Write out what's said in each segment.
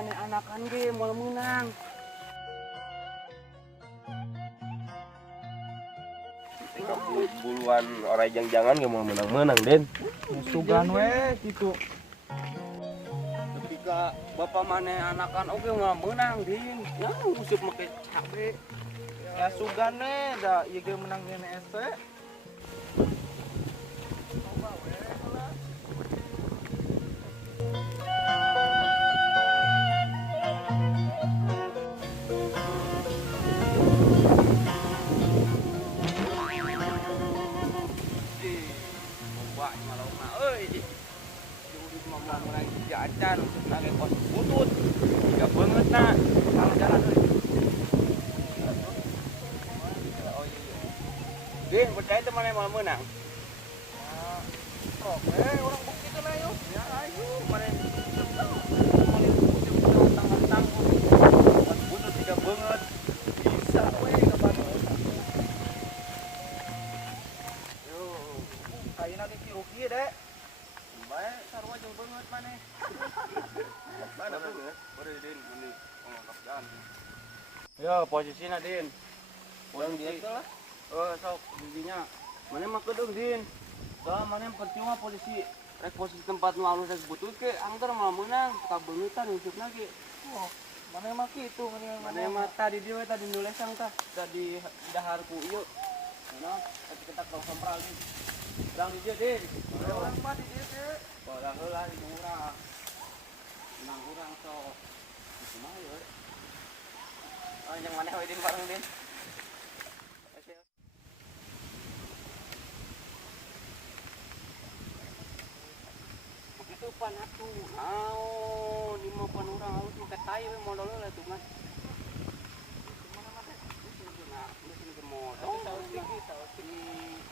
mana anakan ge mau menang. Ketika buluan orang jangan ge mau menang-menang Den. Sugan we gitu. Ketika bapak mana anakan oge mau menang din. Ya usip make cabe. Ya sugan we da ieu ge menang gini ese. Jajan nage kos butut tiga banget nah kalau jalan euy. Oh iya. Din, percaya teman yang mau menang. Kok orang bukti kan ayo. Ya ayo mana tang-tang kos butut tiga banget. Bisa we kapan. Yo, kaina ge kiruki dek. Bae sarua jeung banget maneh. Mana tuh ya? Bari Din ini ngangkap jalan. Ya posisinya Din. Urang dia lah. Sok didinya. Mana mah kedung Din. Da mana percuma posisi rek posisi tempat nu alus rek butut ke angker malah meunang ka beungitan usupna ge. Oh, mana mah kitu mana mah tadi dia tadi nulesang tah tadi daharku ieu. Nah, tapi kita tong sompral Din. Urang di dieu Din. Urang mah di dieu teh. Orang heula di urang. Nang urang sok. Kumaha ye? Oh, yang mana we Din bareng Din? Begitu pan atuh. Naon, di mah pan urang halus make tai we modal heula tuh mah. Mana mah teh? Geus ke modal. Saus tinggi, saus tinggi.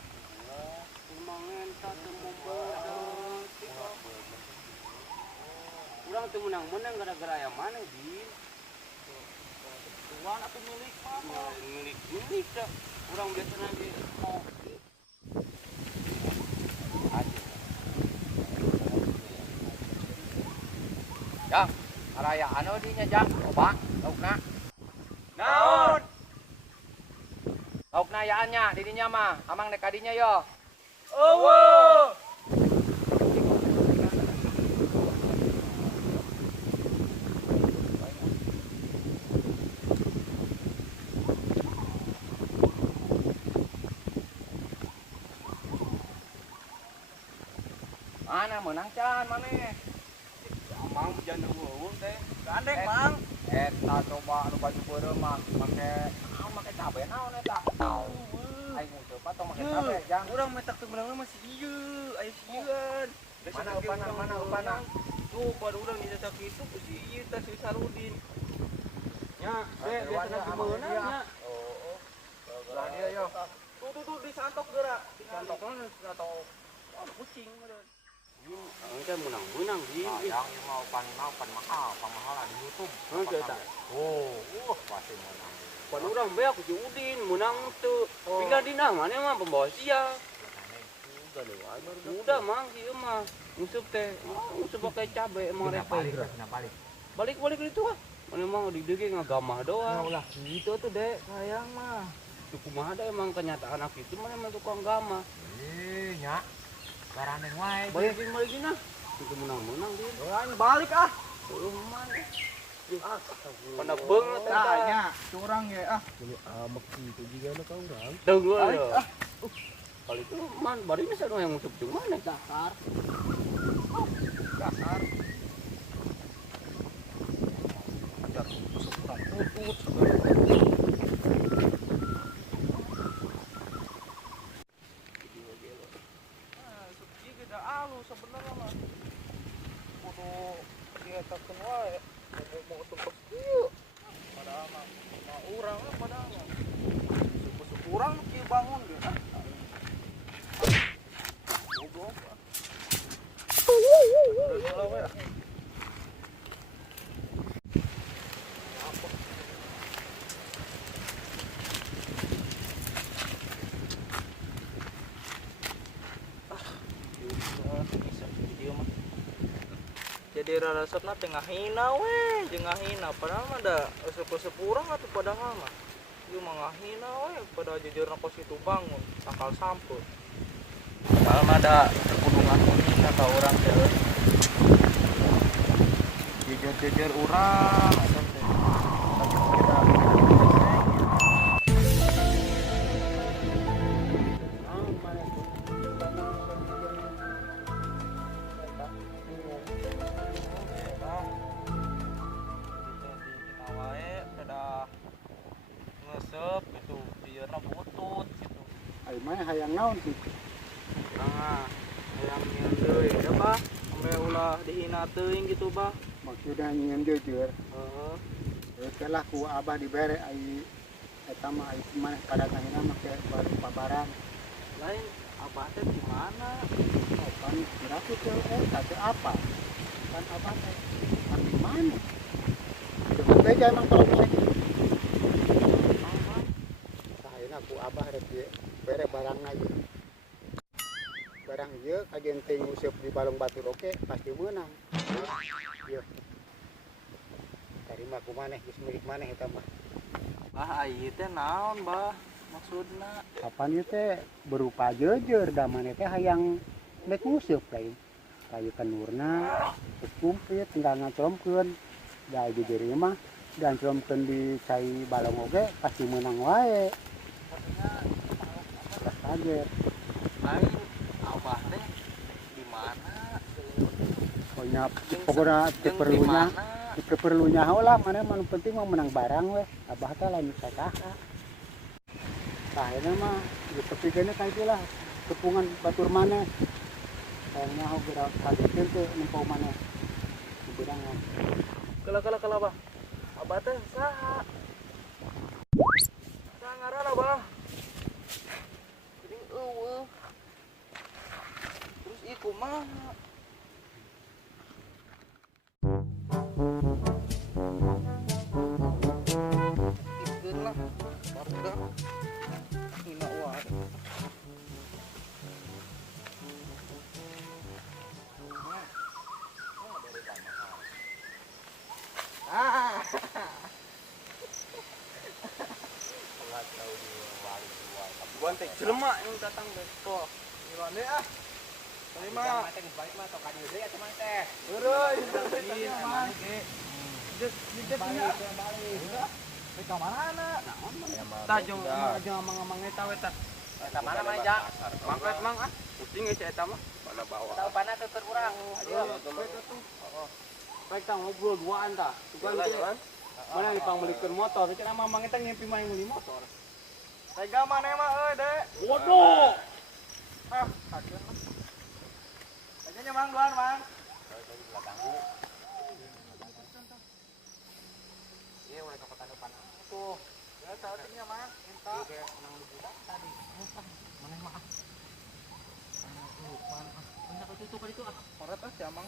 Lumangan tak temu badan. Urang teu menang-menang gara-gara aya maneh Din. Tuan atuh milik mah. Milik teh. Urang biasana ge mau Jang, arayaan anu dinya Jang, loba, laukna. naon? Laukna ayaannya di dinya mah, amang dek kadinya yo. Eueuh. Mana menang can maneh? Mang jangan eueuh teh. Gandeng Mang. Eta coba anu baju beureuh mah make cabe naon eta? Aing nguceup atong make cabe Jang. Urang metak teu menang masih ieu, aya sieun. Mana upana? Tuh pada urang dicetak kitu ku si ieu teh si Sarudin. Nya, biasana teu meunang nya. Oh. Lah dia yo. Tuh disantok geura. Disantok atau kucing meureun. Engke menang-menang di. Yang mau pan mahal di YouTube. Oh, pasti menang. Pan urang beak ku si Udin menang teu. Tinggal dina maneh mah pembawa sia. Udah mang ieu mah. Ngusup teh, ngusup pakai cabe emang rek balik itu ah. Mana emang di dieu ngagamah doang. Ulah gitu tuh Dek, sayang mah. Teu kumaha da emang kenyataan aku itu mana emang tukang gamah. Nya. Baraneng wae. Balikin ah. Itu menang-menang dia. Orang balik ah. Mana? Pada banget Tanya, curang ya ah. Ini amek itu juga na ka urang. Tunggu ah. Kali itu man bari bisa yang ngusup jeung mana dasar. Dasar. Ajar sekurang putut segala. Sebenarnya mah kudu dietakeun wae mau tempat ieu padahal mah urang lah padahal mah suku urang kieu bangun ge ah goblok daerah resepna tengah hina we, jeung ngahina padahal mah da resep-resep urang atuh padahal mah. Ieu mah ngahina we pada jejeurna kos itu bangun takal sampe. Padahal mah da kudu ngahina ka urang teh euy. Jejer-jejer urang eta teh. Kita gitu biarna butut gitu. Ai mah hayang naon sih? Nah, hayang nyieun deui ya, Bah. Sampai ulah dihina teuing gitu, Bah. Maksudnya nyieun deui jeur. Heeh. Setelah ku abah dibere ai eta mah ai maneh kadang-kadang make baru pabaran. Lain abah teh di mana? Oh, kan kira tuh eta teh apa? Kan abah teh kan di mana? Dekat beja emang kalau mereka. Sahina ku abah rek bere barangna ieu. Barang ieu kajen teh nguseup di balong batu oke pasti meunang. Ieu. Tarima ku maneh geus milik maneh eta mah. Ah, ieu teh naon, Bah? Maksudna Kapan ieu teh berupa jejer da maneh teh hayang nek nguseup lain. Kayu kenurna terus kumplit tinggal ngacromkeun. Da jejer ieu mah gancromkeun di cai balong oge pasti meunang wae. maksudnya Kaget. lain abah teh di mana? Pokoknya teu perlunya mana? teu perlunya heula maneh mah penting mah menang barang we. Abah teh lain saha. Akhirnya mah di tepi kene kayak lah tepungan batur maneh. Kayaknya aku gerak kagetin tuh nempau maneh. Kubirangan. Kala Bah. Abah teh saha? Saha ngaranna, Bah? Geuning eueuh. Terus ieu kumaha? Ikeun lah, barudak. Hina wae. Ah. Gontek jelema yang datang beto. Gimana ah? Terima. Teh balik mah tok ka dieu deui atuh mah teh. Eueuy, tanya mah. Jus balik. Ke ka manana? Tah jeung amang-amang eta we tah. Eta mana mah ja? Mangkat mang ah. Pusing geus eta mah. Pada bawa. Tahu pana teu urang. Ayo, baik tah ngobrol duaan tah. Tugan teh. Mana dipangmelikeun motor, cenah mamang eta ngimpi main meuli motor. Tega maneh mah euy, Dek. Bodoh. Ah, hakeun mah. Aja nya Mang duaan, Mang. Iya, ulah cokotan depan. Tuh. Ya, tadinya Mang, minta. Oke, menang budak tadi. Maneh mah ah. Banyak itu ka ditu ah. Koret ah si Amang.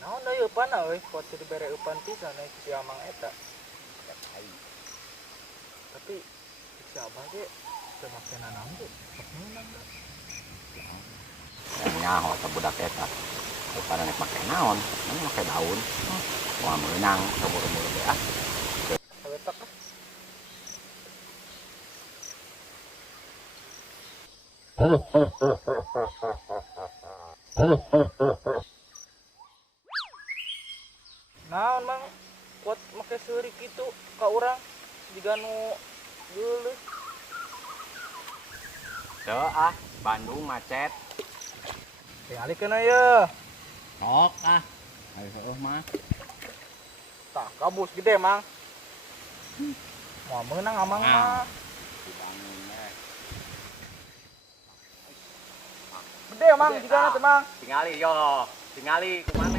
Naon da eupan euy, pot dibere eupan pisan si Amang eta. Tapi si Abah ge teu make nanam ge, sok meunang da. Nyaho teh budak eta. Pada nek make naon? Mana make daun. Wah meunang kabur-buru teh ah. Sawetak ah. Naon Mang? Kuat make seurik kitu ka urang jiga nu geuleuh. Teu ah, Bandung macet. Tingalikeun aya. Sok ah. Ayo heuh mah. Tah kabus gede Mang. Moal meunang Amang mah. Dibangun meh. Gede Mang jigana teh Mang. Tingali yo. Tingali ke mana?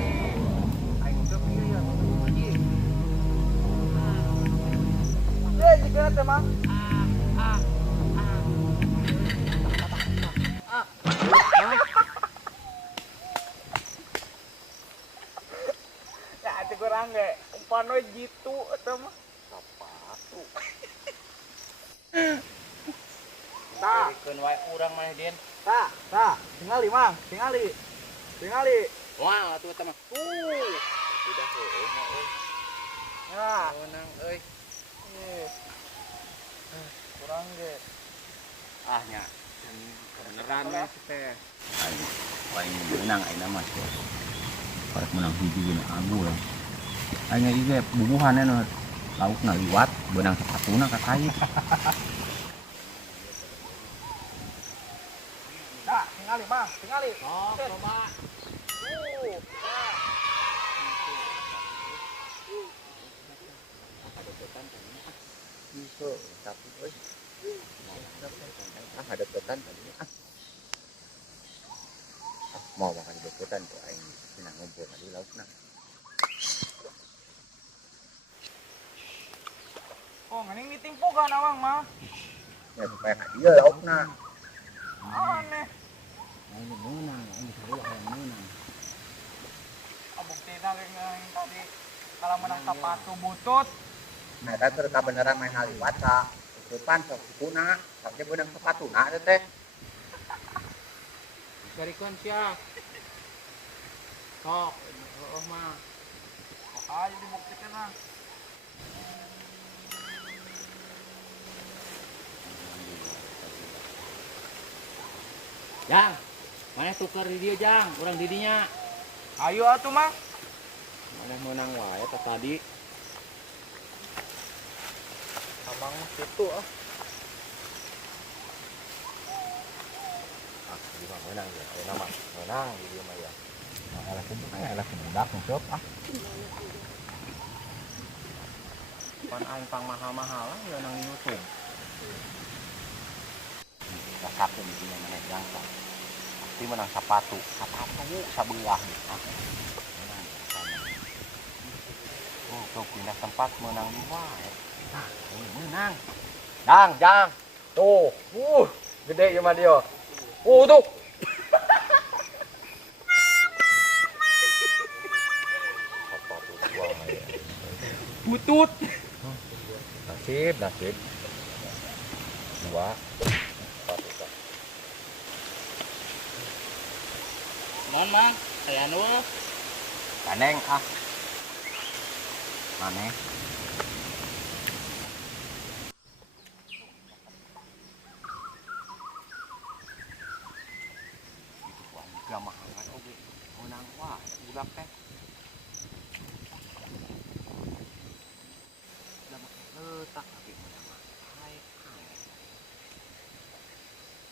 Aing ngeup ieu ya. Gede jigana teh Mang. Ya atuh kurang ge umpan we jitu eta mah. Sapatu. Tak. Berikan wae urang maneh Den. Tak. Tingali mang, tingali. Wah, atuh eta mah. Sudah heueuh mah euy. Ya, Menang euy. kurang ge. Ah nya. Beneran we teh. Aing paling menang aing mah. Parek menang hiji gini abu lah. Aing ieu ge bubuhan anu laukna liwat, beunang sapatuna ka kai. Tak, tingali mang, tingali. Oh, coba. Bisa, tapi euy. Ada deketan tadi. Mau makan deketan tuh aing cenah ngumpul di lautna. Oh, ngening ditimpu kan awang mah. Ya supaya ka dieu laukna. Aneh. Aing menang, aing disuruh aing menang. Buktina yang tadi kalau menang sepatu butut. Nah, eta keur kabeneran main haliwat sa depan sok kuna, tapi beunang sepatuna teh. Garikeun sia. Sok, mah. Ayo dibuktikan lah. Jang, mana tukar di dia Jang, orang didinya. Ayo atuh mang. Mana menang wae tadi. Abang situ ah. Di mana menang ya? Nama menang di dia mah ya. Alah budak sok ah. Pan aing pang mahal-mahal lah ya nang nyusung. Kasapun di sini mana Jang. Pasti menang sepatu sabelah gitu. Oh, kau pindah tempat menang di wae. Nah, ini menang. Jang. Tuh. Gede ya mah dia. Tuh. Sepatu wae. Butut. Nasib. Dua. Non mang, saya nu. Kaneng ah. Maneh. Itu kuan juga mahal kan oge. Menang wae budak teh. Letak lagi menang wae.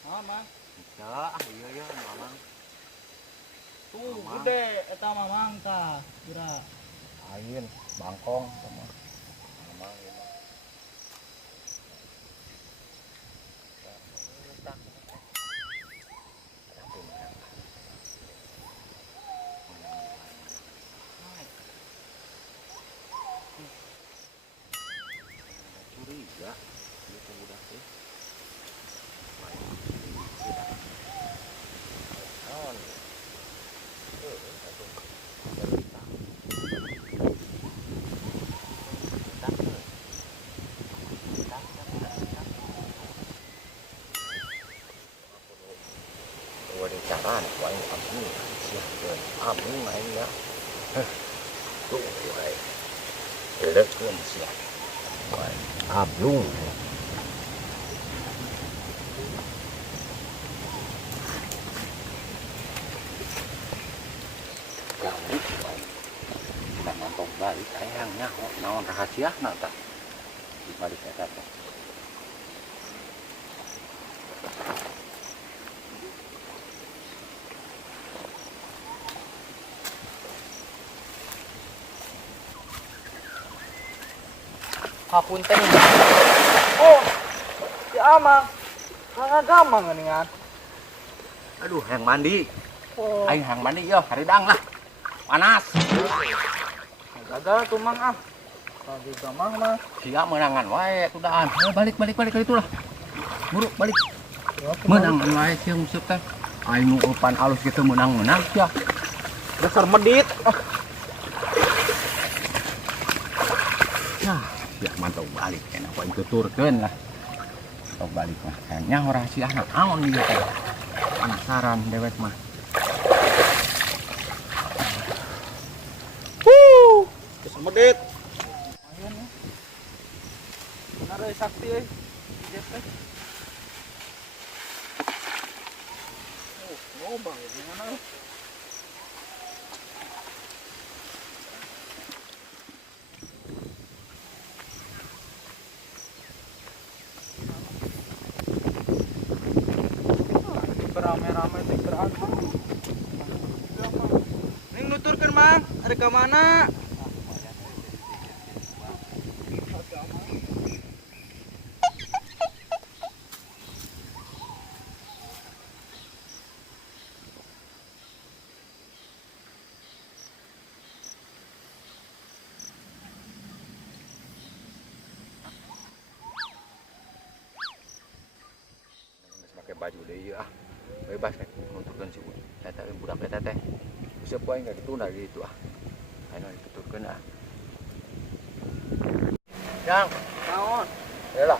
Oh mang. Bisa iya mamang. Tuh gede eta mah mang tah. Kira. Lain bangkong sama mamang ieu mah. Letak teh. Satu menang. Curiga itu budak teh. Caraan của anh ẩm như ẩm như mà anh nhá đúng vậy để đất luôn xịt vậy ẩm luôn kalau itu kita nonton balik kayaknya naon rahasia nanti di balik kata Hapunten. Oh. Si Amang. Gamang geuningan. aduh yang mandi Oh. aing hang mandi yo haridang lah panas Gagal tuh mang ah. Lagi gamang mah. siap menangan wae tudaan balik ke itulah buru balik menangan wae siang musuh teh aing nu upan alus gitu menang sia Dasar medit. ya mantau balik enak aing tuturkeun lah sok balik mah kayaknya orang si anak aon dia teh penasaran dewek mah. Terus medit. Ayan ya. Nare sakti euy. Jet teh. Oh, bang, gimana? Rame-rame teh gerak. Ning nuturkeun Mang, ada ke mana? Pakai baju deui ah. Bebas kan nunturkeun si eta budak eta teh. Bisa poe enggak ditunda gitu ah. Anu dituturkeun ah. Jang, Naon? ya lah.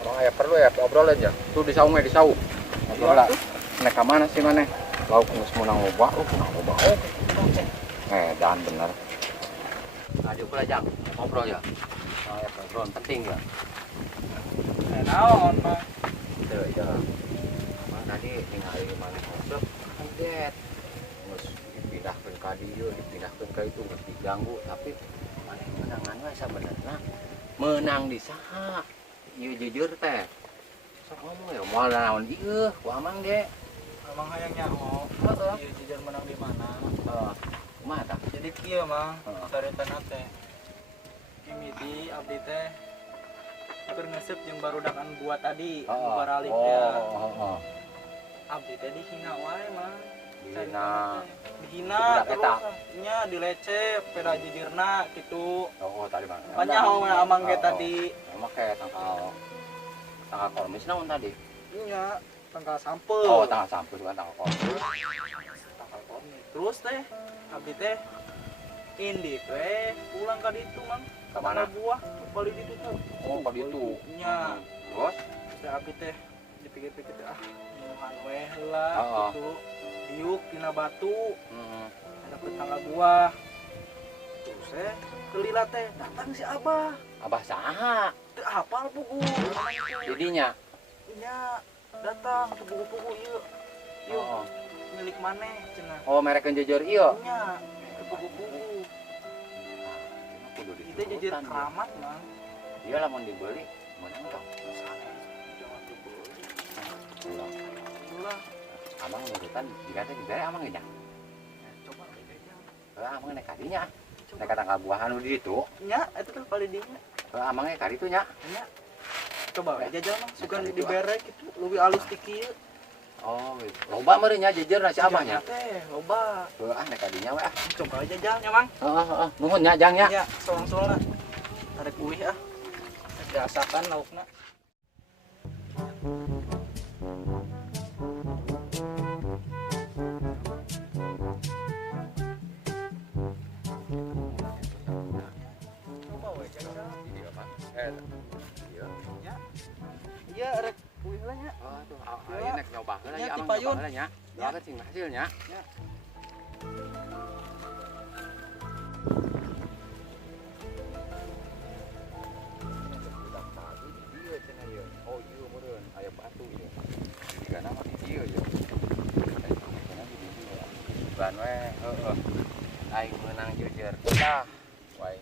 Orang aya perlu ya obrolan ya. Tuh di saung di saung. Ngobrol lah. Nek ka mana sih maneh? Lauk geus meunang loba, meunang loba. Dan bener. Ayo pula Jang, ngobrol ya. Aya obrolan penting ya. Naon, Mang? Teu ya. Tadi ningali maneh ngosok kaget terus dipindahkeun ka dieu dipindahkeun ka itu geus diganggu tapi maneh menangan we sabenerna menang di saha ieu jujur teh sok ngomong ya moal naon ieu ku amang ge Mang hayang nyaho. heeh Ieu jajan menang di mana? kumaha tah Jadi kieu Mang, Heeh. caritana teh. Kimidi abdi teh keur ngeuseup jeung barudakan gua tadi, nu baralik teh. oh Abdi teh dihina wae Mang. dihina Dihina Budak eta. terus nya dileceh peda jijirna kitu. tadi mah Makanya amang ge tadi. make tanggal kolmis naon tadi Nya tanggal sampel. tanggal sampul kan tanggal kolmis Tanggal komik. Terus teh abdi teh indik we pulang ka ditu Mang. Ka mana? Buah balik ditu tuh. ka ditu Nya terus teh abdi teh dipikir-pikir teh nyuhan we heula Heeh. gitu. Diuk tina batu heeh ada tanggal buah. Terus kelila teh datang si Abah. abah saha Teu hafal pugu. jadinya Nya datang ke buku-buku ieu. Yuk milik maneh cenah. oh merekeun jejer ieu Nya ke buku-buku. Kita jejer keramat Mang. iya lamun dibeli menang dong Jangan dibeli. Ulah. amang nurutan jika teh dibere amang nya Coba aja. amang nek kadinya nek tanggal buahan nu di ditu Nya itu kan paling dinya. amangnya kadi tuh nya Nya. Coba aja jalan Mang, sugan Nah, itu, dibere gitu, leuwih alus ti kieu. oh loba meureun nya jejer na si abahnya Teh, loba. nek kadinya we ah Coba aja jalannya Mang. heeh nuhun nya jang nya Ya, solang-solang. Tarik uih ah. Diasakan laukna. Coba we jajan. Iya, rek uih lah nya. oh tuh ayo nek nyobakeun Nya, aya ti amang payun. nyobakeun nya doakeun sing hasilnya budak tadi di dieu cenah ieu oh ieu meureun aya batu ieu jika nama di dieu ieu sugan we heeh aing meunang jejer tah wae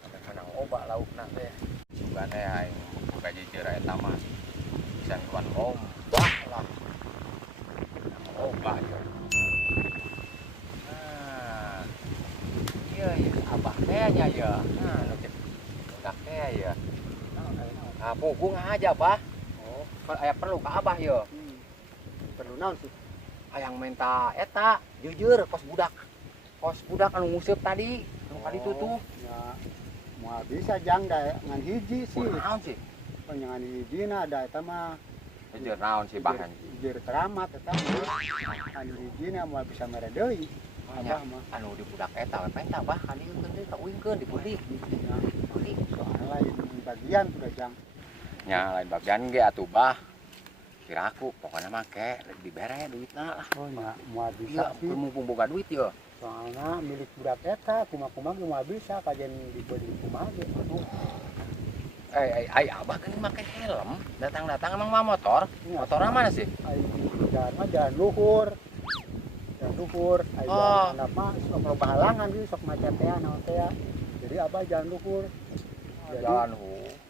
sampai menang oba laukna teh sugan teh aing buka jejer eta mah bisa tuan lomba lah menang oba ieu nah iya ieu abah teh nya ieu nah nu cek budak teh ieu ah pugung aja bah oh aya perlu ka abah ieu Perlu naon sih? hayang minta eta jujur kos budak anu nguseup tadi anu kali itu tuh Ya, mau bisa jang da ngan hiji sih. naon sih Ngan hiji na ada eta mah jujur naon sih bahan jujur keramat eta. Anu hiji na mau bisa mere deui. Abah mah anu di budak eta we penta bah kan ieu teh ka uingkeun dibeli hiji na beli soalnya lain bagian sudah jang. nya lain bagian ge atuh bah. Kiraku pokoknya make dibere duitna lah. Oh nya moal Iya, bisa sih. mumpung boga duit ya. Soalnya milik budak eta kumaha-kumaha ge moal bisa kajen dibeli kumaha ge. Aduh. Abah kan make helm. Datang-datang emang mah motor. Iya, Motornya mana sih? Ai jalan mah jalan luhur. Jalan luhur, ai Oh. jalan mah sok loba halangan ge sok macet teh naon teh. Jadi abah jalan luhur. Jadi Jalan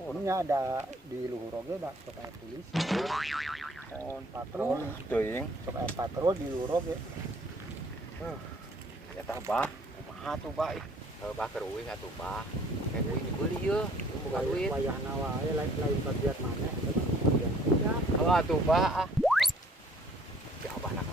ini ada di luhur oge da sok aya polisi. oh, Patrol, teuing. sok aya patrol di luhur oge. Eta bah, kumaha tuh bah? Bah keur uing atuh bah. Kayak uing dibeli ye, boga duit. Wayahna wae lain bagian maneh. Halo atuh bah. Si abah nak